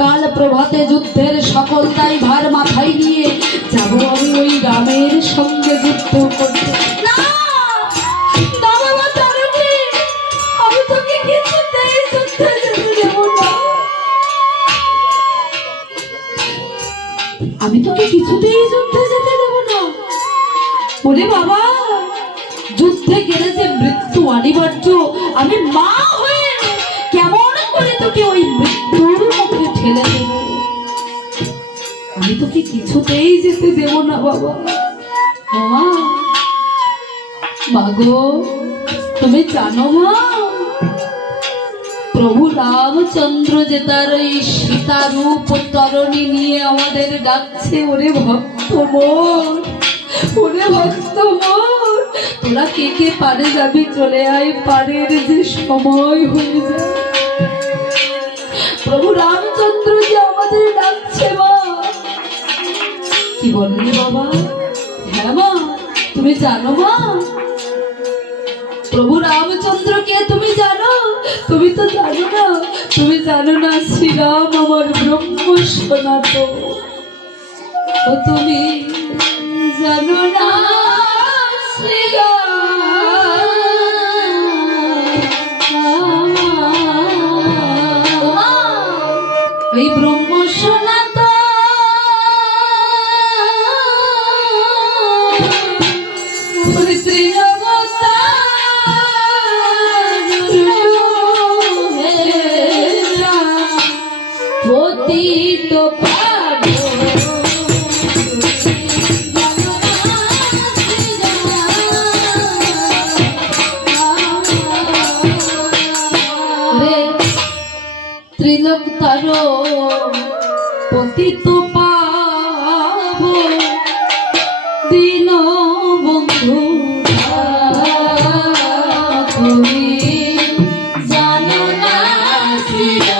কাল প্রভাতে যুদ্ধের সকল দায়ভার মাথায় নিয়ে যাব আমি ওই রামের সঙ্গে যুদ্ধ করতে। না না বাবা তারণী, আমি তোকে কিছুতেই যুদ্ধে যেতে দেব না, আমি তোকে কিছুতেই যুদ্ধে যেতে দেব না। ওরে বাবা, যুদ্ধে গেলে যে মৃত্যু অনিবার্য, আমি মা হয়ে কেমন করে তোকে ওই মৃত্যুর মুখে ঠেলে দেব, আমি তোকে কিছুতেই যেতে দেব না বাবা। মা গো, তুমি জানো মা, প্রভু রামচন্দ্র যে তার এই সীতারূপ তরণী নিয়ে আমাদের ডাকছে। ওরে ভক্ত মোর, ওরে ভক্ত মোর, তোরা কে কে পারে যাবি, চলে আয়, পারের যে সময় হয়ে যায়। প্রভু রামচন্দ্র যে আমাদের ডাকছে মা। কি বললি বাবা? হ্যাঁ মা, তুমি জানো মা প্রভু রামচন্দ্রকে? তুমি জানো? তুমি তো জানো না, তুমি জানো না শ্রীরাম আমার ব্রহ্ম সনাতন। ও তুমি জানো না শ্রীরাম এই ব্রহ্ম সনাতন পতিত ত্রিলোক তার পতিত পাব দীন বন্ধু। তুমি জানো না শ্রীরাম